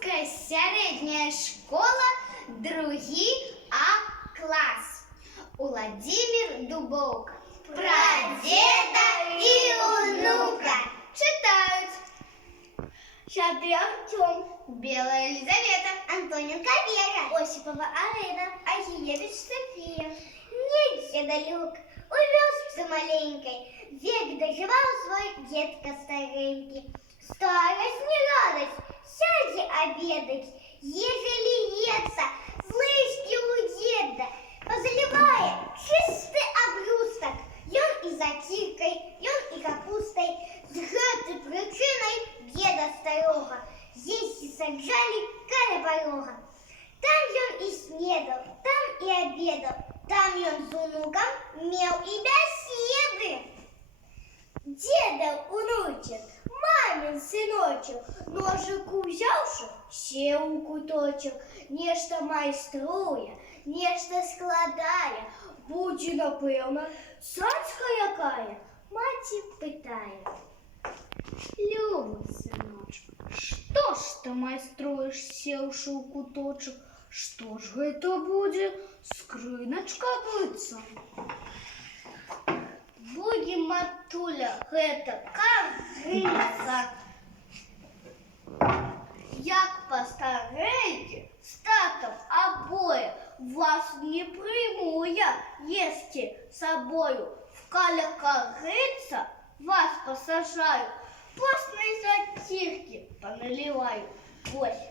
Луцька середня школа, другий А клас. Владимир Дубовка. Про деда и внука. Читают. Шадрин Артем. Белая Елизавета. Антоненко Вера. Осипова Арина. Ахиевич София. Нет недалек. Увез маленькой. Век доживал свой детка старенький. Старость не радость, сяди обедать. Ежели еться, слышки у деда, позаливая чистый обрусток. Ён и затиркой, ён и капустой, с гэтай причиной деда старого здесь и саджали каля порога. Там ён и снедал, там и обедал, там ён с внуком мел и беседы. Деда внучек, мамин сыночек, ножик узявши, сел у куточек, нешта майструя, нешта складая, будзе, напевно, цацка якая, маці питає. Любый сыночек, что ж ты майструешь, севши у куточек, что ж это будет, скрыночка быцца? Будзе, матуля, гэта кажыцца. Як пастарэйце, з татам абое, вас не приму я есці собою. В каля кажыцца вас посажаю, постной затирки поналиваю. Ось,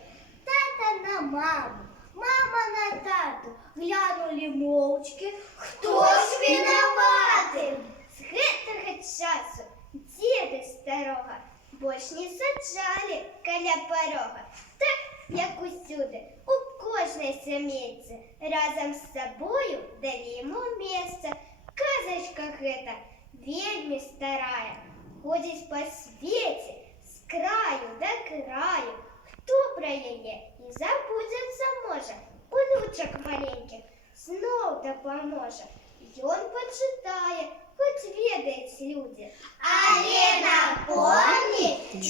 тата на маму, мама на тату, глянули молчки, кто ж виноваты? З гэтага часу деда старога больш не саджалі каля порога. Так, як усюди, у кожнай сямейцы разам з сабою далі яму месца. Казачка гэта вельмі старая, ходзіць па свеце з краю да краю. Хто пра яе і забудзецца можа, унучак маленькіх зноў дапаможа. Ён пачытае, хоць ведаюць людзі, але напомніць